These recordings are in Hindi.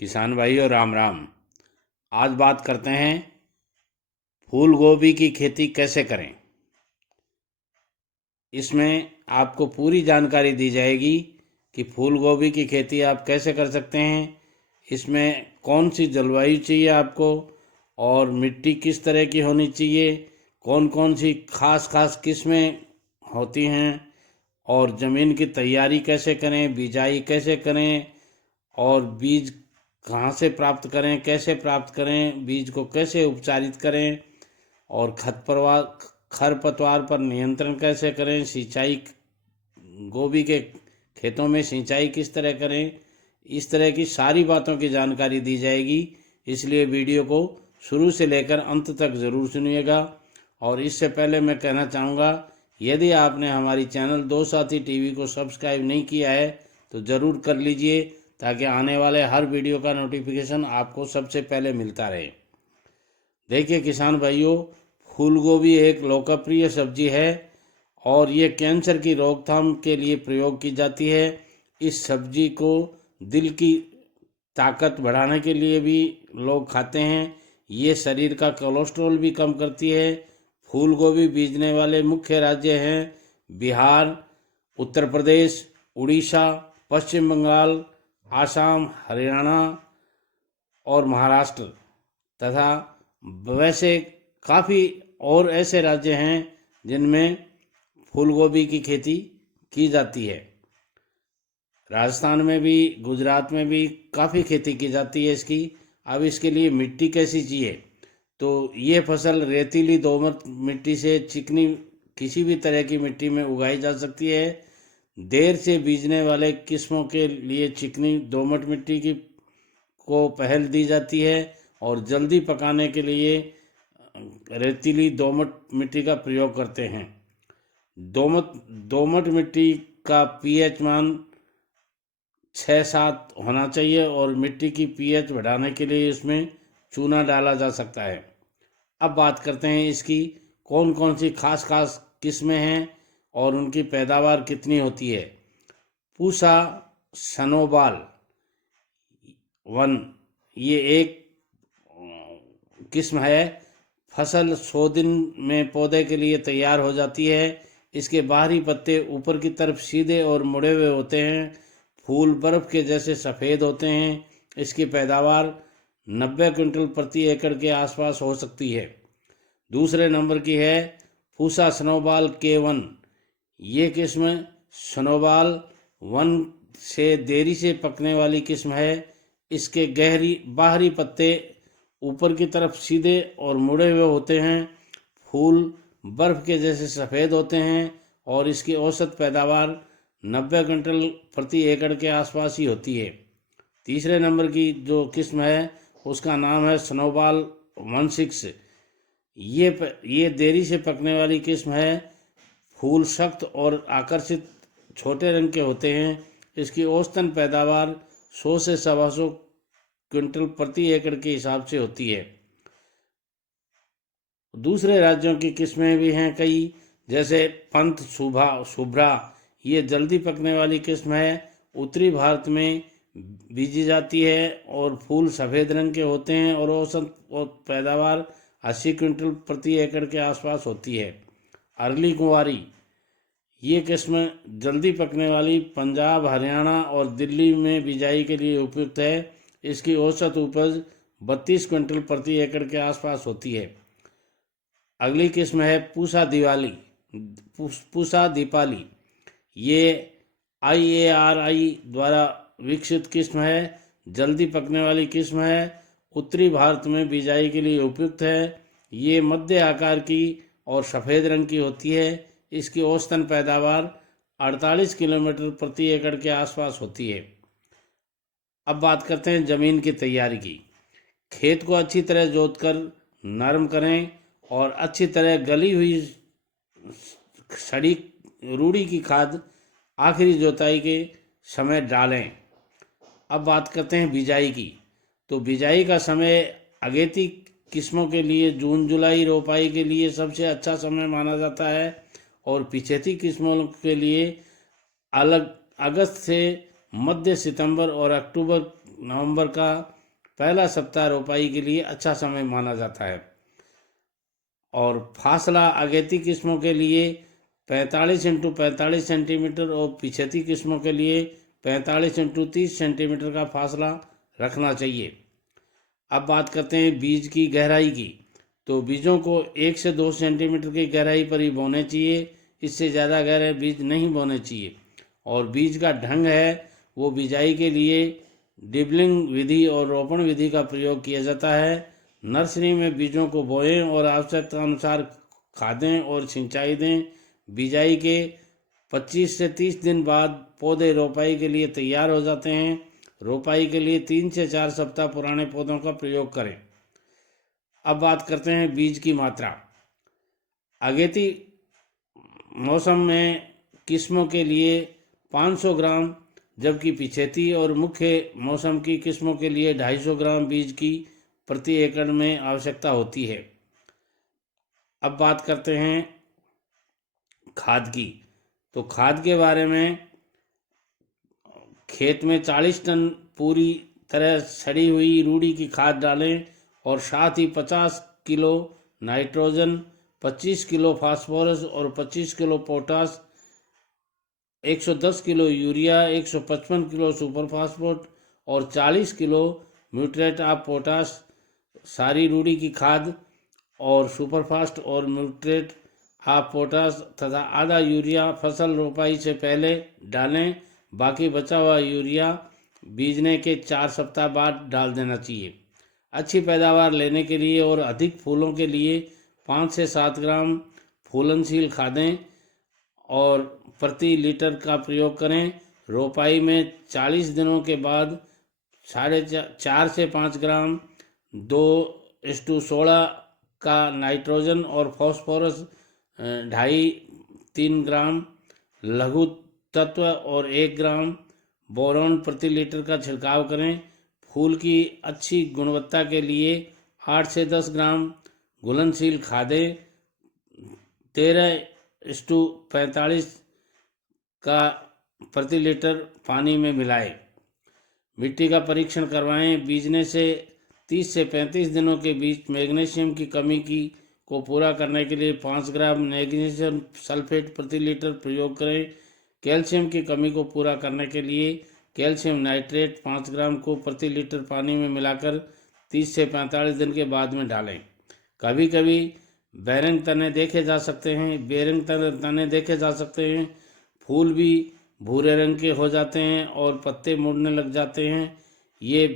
किसान भाइयों राम राम। आज बात करते हैं फूल गोभी की खेती कैसे करें। इसमें आपको पूरी जानकारी दी जाएगी कि फूल गोभी की खेती आप कैसे कर सकते हैं, इसमें कौन सी जलवायु चाहिए आपको और मिट्टी किस तरह की होनी चाहिए, कौन कौन सी खास किस्में होती हैं और ज़मीन की तैयारी कैसे करें, बिजाई कैसे करें और बीज कहाँ से प्राप्त करें, कैसे प्राप्त करें, बीज को कैसे उपचारित करें और खरपतवार पर नियंत्रण कैसे करें, सिंचाई गोभी के खेतों में सिंचाई किस तरह करें, इस तरह की सारी बातों की जानकारी दी जाएगी। इसलिए वीडियो को शुरू से लेकर अंत तक ज़रूर सुनिएगा। और इससे पहले मैं कहना चाहूँगा, यदि आपने हमारी चैनल दो साथी टीवी को सब्सक्राइब नहीं किया है तो ज़रूर कर लीजिए, ताकि आने वाले हर वीडियो का नोटिफिकेशन आपको सबसे पहले मिलता रहे। देखिए किसान भाइयों, फूल गोभी एक लोकप्रिय सब्जी है और ये कैंसर की रोकथाम के लिए प्रयोग की जाती है। इस सब्जी को दिल की ताकत बढ़ाने के लिए भी लोग खाते हैं। ये शरीर का कोलेस्ट्रॉल भी कम करती है। फूल गोभी बीजने वाले मुख्य राज्य हैं बिहार, उत्तर प्रदेश, उड़ीसा, पश्चिम बंगाल, आसाम, हरियाणा और महाराष्ट्र तथा वैसे काफ़ी और ऐसे राज्य हैं जिनमें फूल गोभी की खेती की जाती है। राजस्थान में भी, गुजरात में भी काफ़ी खेती की जाती है इसकी। अब इसके लिए मिट्टी कैसी चाहिए, तो ये फसल रेतीली दोमट मिट्टी से चिकनी किसी भी तरह की मिट्टी में उगाई जा सकती है। देर से बीजने वाले किस्मों के लिए चिकनी दोमट मिट्टी की को पहल दी जाती है और जल्दी पकाने के लिए रेतीली दोमट मिट्टी का प्रयोग करते हैं। दोमट मिट्टी का पीएच मान 6-7 होना चाहिए और मिट्टी की पीएच बढ़ाने के लिए इसमें चूना डाला जा सकता है। अब बात करते हैं इसकी कौन कौन सी खास किस्में हैं और उनकी पैदावार कितनी होती है। पूसा सनोबाल 1 ये एक किस्म है। फसल 100 दिन में पौधे के लिए तैयार हो जाती है। इसके बाहरी पत्ते ऊपर की तरफ सीधे और मुड़े हुए होते हैं। फूल बर्फ के जैसे सफ़ेद होते हैं। इसकी पैदावार 90 क्विंटल प्रति एकड़ के आसपास हो सकती है। दूसरे नंबर की है पूसा स्नोबॉल K1। ये किस्म स्नोबॉल 1 से देरी से पकने वाली किस्म है। इसके बाहरी पत्ते ऊपर की तरफ सीधे और मुड़े हुए होते हैं। फूल बर्फ के जैसे सफ़ेद होते हैं और इसकी औसत पैदावार 90 क्विंटल प्रति एकड़ के आसपास ही होती है। तीसरे नंबर की जो किस्म है उसका नाम है स्नोबॉल 16। ये देरी से पकने वाली किस्म है। फूल सख्त और आकर्षित छोटे रंग के होते हैं। इसकी औसतन पैदावार 100 से 125 क्विंटल प्रति एकड़ के हिसाब से होती है। दूसरे राज्यों की किस्में भी हैं कई, जैसे पंत शुभ्रा। ये जल्दी पकने वाली किस्म है। उत्तरी भारत में बीजी जाती है और फूल सफ़ेद रंग के होते हैं और औसत पैदावार 80 क्विंटल प्रति एकड़ के आसपास होती है। अर्ली कुंवारी ये किस्म जल्दी पकने वाली पंजाब, हरियाणा और दिल्ली में बिजाई के लिए उपयुक्त है। इसकी औसत उपज 32 क्विंटल प्रति एकड़ के आसपास होती है। अगली किस्म है पूसा दीपाली। ये IARI द्वारा विकसित किस्म है। जल्दी पकने वाली किस्म है। उत्तरी भारत में बिजाई के लिए उपयुक्त है। ये मध्य आकार की और सफ़ेद रंग की होती है। इसकी औसतन पैदावार 48 किलोमीटर प्रति एकड़ के आसपास होती है। अब बात करते हैं ज़मीन की तैयारी की। खेत को अच्छी तरह जोतकर नरम करें और अच्छी तरह गली हुई सड़ी रूढ़ी की खाद आखिरी जोताई के समय डालें। अब बात करते हैं बिजाई की। तो बिजाई का समय अगेती किस्मों के लिए जून जुलाई रोपाई के लिए सबसे अच्छा समय माना जाता है और पिछेती किस्मों के लिए अगस्त से मध्य सितंबर और अक्टूबर नवंबर का पहला सप्ताह रोपाई के लिए अच्छा समय माना जाता है। और फासला अगेती किस्मों के लिए 45 इंटू 45 सेंटीमीटर और पिछेती किस्मों के लिए 45 इंटू 30 सेंटीमीटर का फासला रखना चाहिए। अब बात करते हैं बीज की गहराई की। तो बीजों को 1 से 2 सेंटीमीटर की गहराई पर ही बोने चाहिए, इससे ज़्यादा गहरे बीज नहीं बोने चाहिए। और बीज का ढंग है वो बिजाई के लिए डिबलिंग विधि और रोपण विधि का प्रयोग किया जाता है। नर्सरी में बीजों को बोएं और आवश्यकता अनुसार खादें और सिंचाई दें। बिजाई के 25 से 30 दिन बाद पौधे रोपाई के लिए तैयार हो जाते हैं। रोपाई के लिए 3 से 4 सप्ताह पुराने पौधों का प्रयोग करें। अब बात करते हैं बीज की मात्रा। अगेती मौसम में किस्मों के लिए 500 ग्राम, जबकि पिछेती और मुख्य मौसम की किस्मों के लिए 250 ग्राम बीज की प्रति एकड़ में आवश्यकता होती है। अब बात करते हैं खाद की। तो खाद के बारे में खेत में 40 टन पूरी तरह सड़ी हुई रूढ़ी की खाद डालें और साथ ही 50 किलो नाइट्रोजन, 25 किलो फास्फोरस और 25 kilo potash, 110 kilo urea, 155 kilo super phosphate और 40 किलो म्यूट्रेट ऑफ पोटास सारी रूढ़ी की खाद और सुपरफास्ट और म्यूट्रेट ऑफ पोटास तथा आधा यूरिया फसल रोपाई से पहले डालें। बाकी बचा हुआ यूरिया बीजने के 4 सप्ताह बाद डाल देना चाहिए। अच्छी पैदावार लेने के लिए और अधिक फूलों के लिए 5 से 7 ग्राम फूलनशील खादें और प्रति लीटर का प्रयोग करें। रोपाई में 40 दिनों के बाद 4.5 से 5 ग्राम 2:16 का नाइट्रोजन और फास्फोरस 2.5-3 ग्राम लघु तत्व और 1 ग्राम बोरॉन प्रति लीटर का छिड़काव करें। फूल की अच्छी गुणवत्ता के लिए 8 से 10 ग्राम घुलनशील खादें 13:45 का प्रति लीटर पानी में मिलाएं। मिट्टी का परीक्षण करवाएं। बीजने से 30 से 35 दिनों के बीच मैग्नीशियम की कमी को पूरा करने के लिए 5 ग्राम मैग्नीशियम सल्फेट प्रति लीटर प्रयोग करें। कैल्शियम की कमी को पूरा करने के लिए कैल्शियम नाइट्रेट 5 ग्राम को प्रति लीटर पानी में मिलाकर 30 से 45 दिन के बाद में डालें। कभी कभी बेरंग तने देखे जा सकते हैं। फूल भी भूरे रंग के हो जाते हैं और पत्ते मुड़ने लग जाते हैं। ये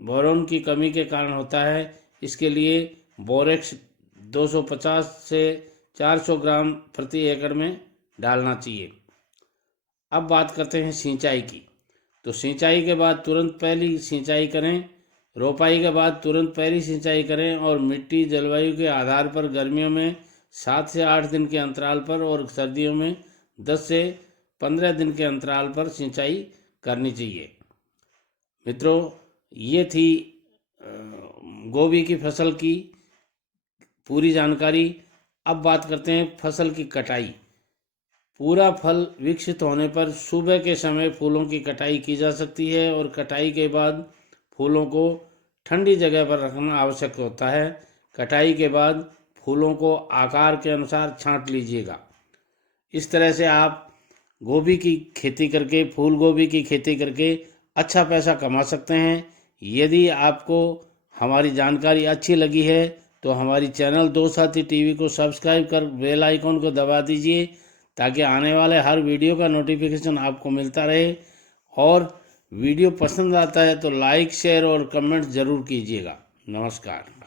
बोरॉन की कमी के कारण होता है। इसके लिए बोरेक्स 250 से 400 ग्राम प्रति एकड़ में डालना चाहिए। अब बात करते हैं सिंचाई की। तो सिंचाई के बाद तुरंत पहली सिंचाई करें। रोपाई के बाद तुरंत पहली सिंचाई करें और मिट्टी जलवायु के आधार पर गर्मियों में 7 से 8 दिन के अंतराल पर और सर्दियों में 10 से 15 दिन के अंतराल पर सिंचाई करनी चाहिए। मित्रों, ये थी गोभी की फसल की पूरी जानकारी। अब बात करते हैं फसल की कटाई। पूरा फल विकसित होने पर सुबह के समय फूलों की कटाई की जा सकती है और कटाई के बाद फूलों को ठंडी जगह पर रखना आवश्यक होता है। कटाई के बाद फूलों को आकार के अनुसार छांट लीजिएगा। इस तरह से आप गोभी की खेती करके, फूल गोभी की खेती करके अच्छा पैसा कमा सकते हैं। यदि आपको हमारी जानकारी अच्छी लगी है तो हमारी चैनल दो साथी टीवी को सब्सक्राइब कर बेल आइकन को दबा दीजिए ताकि आने वाले हर वीडियो का नोटिफिकेशन आपको मिलता रहे। और वीडियो पसंद आता है तो लाइक, शेयर और कमेंट ज़रूर कीजिएगा। नमस्कार।